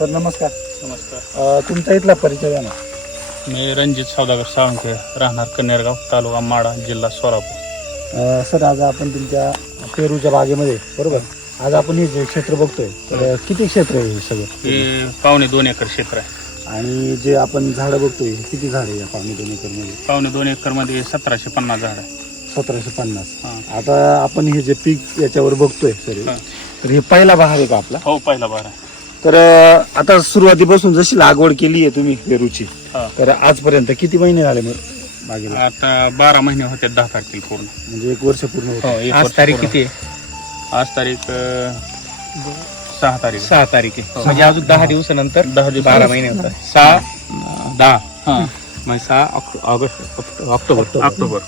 Sir नमस्कार. नमस्कार. अ, तुमचा इथला परिचय द्या ना. मी रणजित सौदागर साळुंखे राहणार कन्नेरगाव तालुका माडा जिल्हा सोलापूर. अ, सर आज आपण तुमच्या पेरूच्या बागेमध्ये बरोबर? आज आपण हे जे क्षेत्र बघतोय तर किती क्षेत्र आहे हे सगळं? हे पावणे दोन एकर क्षेत्र आहे. आणि जे आपण झाडं बघतोय हे किती झाड आहे या पाणी दोन एकरमध्ये पावणे दोन एकरमध्ये सतराशे पन्नास झाड आहे. सतराशे पन्नास. हा. आता आपण हे जे पीक याच्यावर बघतोय सर हा. तर हे पहिला भाग आहे का आपला? हो पहिला बार आहे. तर आता सुरुवातीपासून जशी लागवड केली आहे तुम्ही पेरूची हा. तर आजपर्यंत किती महिने झाले मग बागेला आता बारा महिने होते दहा तारखेला पूर्ण. म्हणजे एक वर्ष पूर्ण होतं. हो एक आज वर्ष तारीख पूर्ण. किती आहे? आज तारीख अं, सहा तारीख. सहा तारीख आहे. हो. म्हणजे अजून दहा दिवसानंतर दहा दिवस बारा महिने होतात. सहा अं, दहा. हा. म्हणजे सहा oct- August oct- October. October.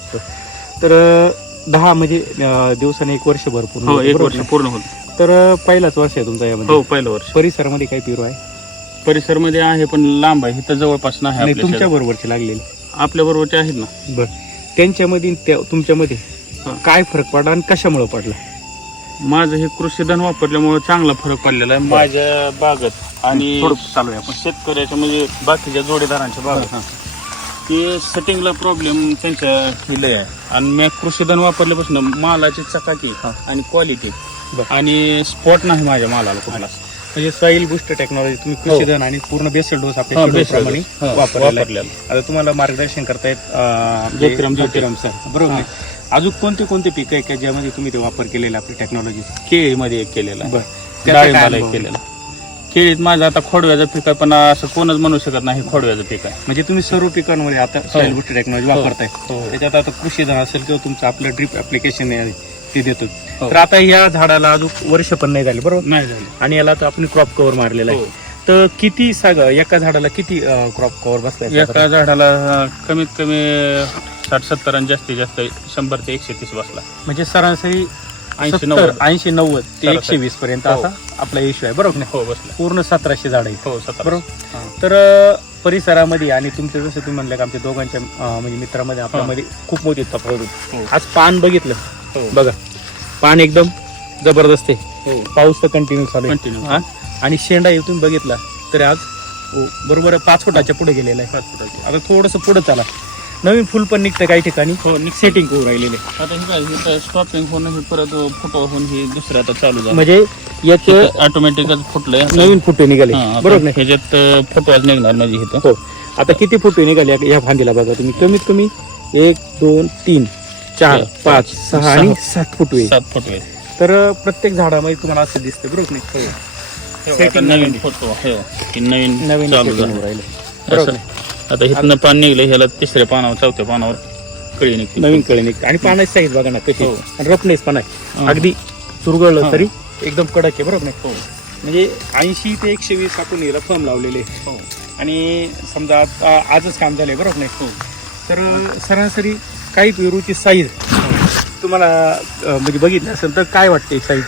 तर अं, दहा म्हणजे अं, दिवसाने एक वर्षभर पूर्ण हो एक वर्ष? पूर्ण होत. तर पहिलाच वर्ष आहे तुमचा यामध्ये. हो पहिलं वर्ष. परिसरामध्ये काही पेरू आहे? परिसरमध्ये आहे पण लांब आहे. इथं जवळपास नाही नाही आपल्या तुमच्या शेतात. बरोबरची लागलेली. आपल्या बरोबरचे आहेत ना. बर. त्यांच्यामध्ये त्या- तुमच्यामध्ये हा. काय फरक पडला आणि कशामुळे पडला? माझं हे कृषी धन वापरल्यामुळे चांगला फरक पडलेला आहे. माझ्या बागत आणि थोडं चालू आहे आपण. शेतकऱ्याच्या म्हणजे बाकीच्या जोडीदारांच्या बागत. ते सेटिंगला प्रॉब्लेम त्यांच्या हे लय आहे. आणि मी कृषी धन वापरल्यापासून मालाची चकाकी आणि क्वालिटी. आणि स्पॉट नाही माझ्या मालाला कुठला. म्हणजे सॉईल बुस्ट टेक्नॉलॉजी तुम्ही कृषी धन आणि पूर्ण बेसल डोस आपल्या हा. हा, वापरलेला. आता तुम्हाला मार्गदर्शन करतायत ज्योतिराम ज्योतिराम सर. बरोबर. अजून कोणते कोणते पीक आहे का ज्यामध्ये तुम्ही ते वापर केलेला आपली टेक्नॉलॉजी केळीमध्ये एक केलेला डाळिंबाला एक केलेला केळीत माझं आता खोडव्याचं पीक आहे पण असं कोणच म्हणू शकत नाही हे खोडव्याचं पीक आहे. म्हणजे तुम्ही सर्व पिकांमध्ये आता सॉईल बुस्ट टेक्नॉलॉजी वापरताय. हो. त्याच्यात आता कृषी धन असेल किंवा तुमचं आपलं ड्रिप ऍप्लिकेशन आहे ते देतो. हो. तर आता या झाडाला अजून वर्ष पण नाही झाले बरोबर? नाही झालं. आणि याला तर आपण क्रॉप कव्हर मारलेला आहे. हो. तर किती साग एका झाडाला किती क्रॉप कव्हर बसलाय एका झाडाला अं, कमीत कमी साठ सत्तर आणि जास्तीत जास्त शंभर ते एकशे तीस बसला. म्हणजे सरासरी ऐंशी नव्वद. ऐंशी नव्वद ते सरासरी. एकशे वीस पर्यंत हो. असा आपला इश्यू आहे बरोबर ना? हो बसला. पूर्ण सतराशे झाड आहे हो सतरा बरोबर? हा. तर अं, परिसरामध्ये आणि तुमचं जसं तुम्ही म्हणलं का आमच्या दोघांच्या अं, म्हणजे मित्रामध्ये आपल्यामध्ये खूप मोठी तफावत होती. हो. आज पान बघितलं. हो. बघा. पान एकदम जबरदस्त आहे. हो पाऊस तर कंटिन्यू चालू आहे. कंटिन्यू हा? आणि शेंडा तुम्ही बघितला तर आज हो, बरोबर पाच फुटाच्या पुढे गेलेला आहे. पाच फुटाची. आता थोडस पुढे चला. नवीन फुल पण निघतं काही ठिकाणी. हो सेटिंग करू राहिलेले. आता हे काय हे स्टॉपिंग होऊन हे परत फुटो होऊन हे दुसरं आता चालू झालं. म्हणजे याचे ऑटोमॅटिकच फुटलंय नवीन फुटे निघाले. हा, आता बरोबर नाही ह्याच्यात फोटो आज निघणार म्हणजे इथं. हो. आता किती फुटे निघाले या- या फांदीला बघा तुम्ही. कमीत कमी एक दोन तीन. चार. पाच सहा आणि सात. फुटवे. सात फोटो आहेत तर प्रत्येक झाडामध्ये तुम्हाला असं दिसतं बरोबर नाही? हे. नवीन फोटो हे हे नवीन नवीन चालू झालं. बरोबर. असं. आता इथनं पान निघले ह्याला तिसऱ्या पानावर चौथ्या पानावर कळी निघते. नवीन कळे निघते. आणि पाण्याची साईज बघा ना कशी हो. आणि रफनेस पण आहे. हा. अगदी चुरगळलं. तरी एकदम कडक आहे बरोबर नाही? म्हणजे ऐंशी ते एकशे वीस आपण याला फर्म लावलेले आहे. हो. आणि समजा आता आजच काम झालंय बरोबर नाही? तर सरासरी काही पेरूची साईज. तुम्हाला अं, म्हणजे बघितलं असेल तर काय वाटते साईज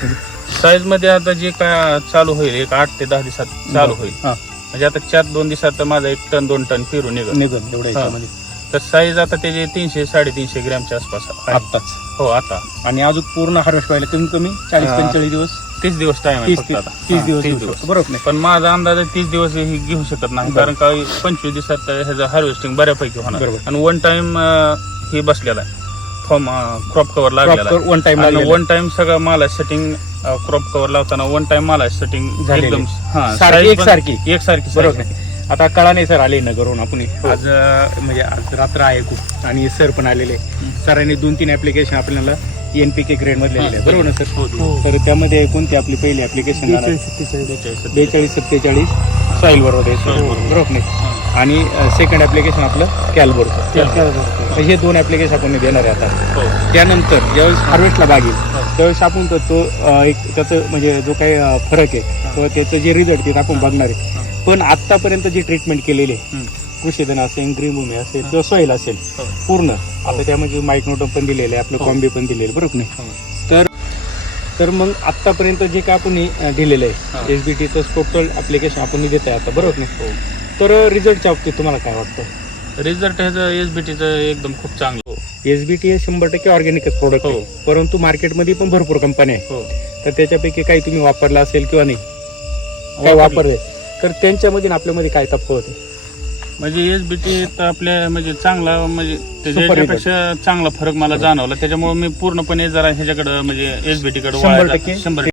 साईजमध्ये आता जे काय चालू होईल एक आठ ते दहा दिवसात चालू होईल. हा. म्हणजे आता चार दोन दिवसात तर माझा एक टन दोन टन पेरू निघत निघून एवढ्या हा. याच्यामध्ये. तर साईज आता त्याचे तीनशे साडेतीनशे ग्रॅमच्या आसपास आहे. आत्ताच. हो आता. आणि अजून पूर्ण हार्वेस्ट व्हायला कमी कमी? चाळीस हा. पंचेचाळीस दिवस? तीस दिवस टाइम आहे तीस फक्त तीस आता. तीस हा, दिवस शकतो. बरोबर नाही? पण माझा अंदाज आहे तीस दिवस हे घेऊ शकत नाही. बरं. कारण का पंचवीस दिवसात ह्याचं हार्वेस्टिंग बऱ्यापैकी होणार. बरोबर. आणि वन टाइम हे बसलेला आहे फॉर्म क्रॉप कव्हर लागलेला आहे वन टाइम आणि वन टाइम सगळं मला सेटिंग क्रॉप कव्हर लावताना वन टाइम मला सेटिंग झालेली. एकदम हा, सारखी size पण एकसारखी. एकसारखी size बरोबर आहे. नाही आता कळाने सर आले नगरहून आपण हो. आज अं, म्हणजे आज रात्र आहे खूप आणि सर पण आलेले सरांनी दोन तीन ऍप्लिकेशन आपल्याला एनपीके ग्रेड मधले दिले हा. बरोबर ना सर हो, हो. तर त्यामध्ये कोणती आपली पहिली ऍप्लिकेशन बेचाळीस. सत्तेचाळीस सॉईल बरोबर आहे बरोबर. बरोबर नाही. आणि सेकंड ऍप्लिकेशन आपलं कॅलबोर हे दोन ऍप्लिकेशन आपण देणार आहे आता हो. त्यानंतर ज्यावेळेस हार्वेस्टला बाग येईल हो. त्यावेळेस आपण तो तो, एक त्याचं म्हणजे जो काही फरक आहे किंवा त्याचं जे रिझल्ट ते आपण बघणार आहे पण आतापर्यंत जी ट्रीटमेंट केलेली आहे. कृषीधन असेल ग्रीन भूमी असेल किंवा सॉईल असेल हो. पूर्ण आता त्यामध्ये मायक्रोटम पण दिलेलं आहे आपलं हो. कॉम्बी पण दिलेलं आहे, बरोबर नाही हो. तर तर मग आतापर्यंत जे काय आपण हे, दिलेलं हा. आहे एस बी टीचं टोटल ऍप्लिकेशन आपण देत आहे आता बरोबर नाही हो. तर रिझल्टच्या बाबतीत तुम्हाला काय वाटतं? रिझल्ट ह्याचं एसबीटीचं एकदम खूप चांगलं. एस बी टी हे शंभर टक्के ऑर्गॅनिकच प्रोडक्ट हो. आहे. परंतु मार्केटमध्ये पण भरपूर कंपन्या आहे. हो. तर त्याच्यापैकी काही तुम्ही वापरला असेल किंवा नाही? काय वापरलं. वापरले तर त्यांच्यामध्ये आणि आपल्यामध्ये काय तफावत आहे? म्हणजे एस बी टी तर आपल्या म्हणजे चांगला म्हणजे Super त्याच्यापेक्षा चांगला फरक मला जाणवला. त्याच्यामुळे मी पूर्णपणे जरा ह्याच्याकडे म्हणजे एस बी टी कडे शंभर टक्के? शंभर